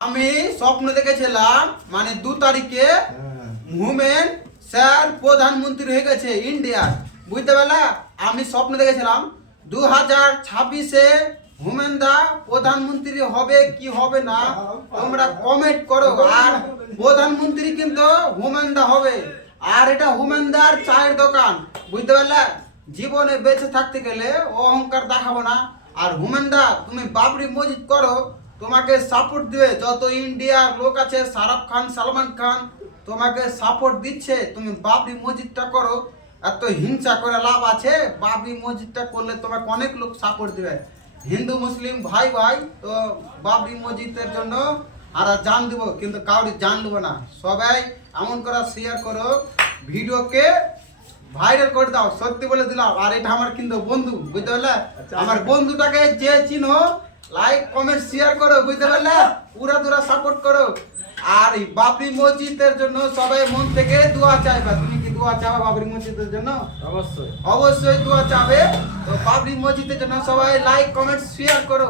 আমি স্বপ্ন দেখেছিলাম মানে 2 তারিখে হুমেন স্যার প্রধানমন্ত্রী হয়ে গেছে ইন্ডিয়ার, বুঝতে পারলা? আমি স্বপ্ন দেখেছিলাম 2026-এ হুমেন দা প্রধানমন্ত্রী হবে কি হবে না তোমরা কমেন্ট করো। আর প্রধানমন্ত্রী কিন্তু হুমেন দা হবে। আর এটা হুমেন দার চায়ের দোকান, বুঝতে পারলা? জীবনে বেঁচে থাকতে গেলে অহংকার দেখাবো না। আর হুমেন দা তুমি বাবরি মসজিদ করো, তোমাকে সাপোর্ট দিবে। যত ইন্ডিয়ার লোক আছে, শাহরুখ খান, সালমান খান তোমাকে সাপোর্ট দিচ্ছে। তুমি বাবরি মসজিদটা করো। এত হিংসা করে লাভ আছে? বাবরি মসজিদটা করলে তোমাকে অনেক লোক সাপোর্ট দিবে, হিন্দু মুসলিম ভাই ভাই। তো বাবরি মসজিদের জন্য আর জান দিব, কিন্তু কাউরি জান দেবো না। সবাই এমন করে শেয়ার করো, ভিডিওকে ভাইরাল করে দাও। সত্যি বলে দিলাম। আর এটা আমার কিন্তু বন্ধু, বুঝতে পারলে? আমার বন্ধুটাকে যে চিনো লাইক কমেন্ট শেয়ার করো, বুঝতে পারলে? পুরা দুরা সাপোর্ট করো। আর এই বাবরি মসজিদের জন্য সবাই মন থেকে দোয়া চাইবা। তুমি কি দোয়া চাও বাবরি মসজিদের জন্য? অবশ্যই অবশ্যই দোয়া চাবে। তো বাবরি মসজিদের জন্য সবাই লাইক কমেন্ট শেয়ার করো।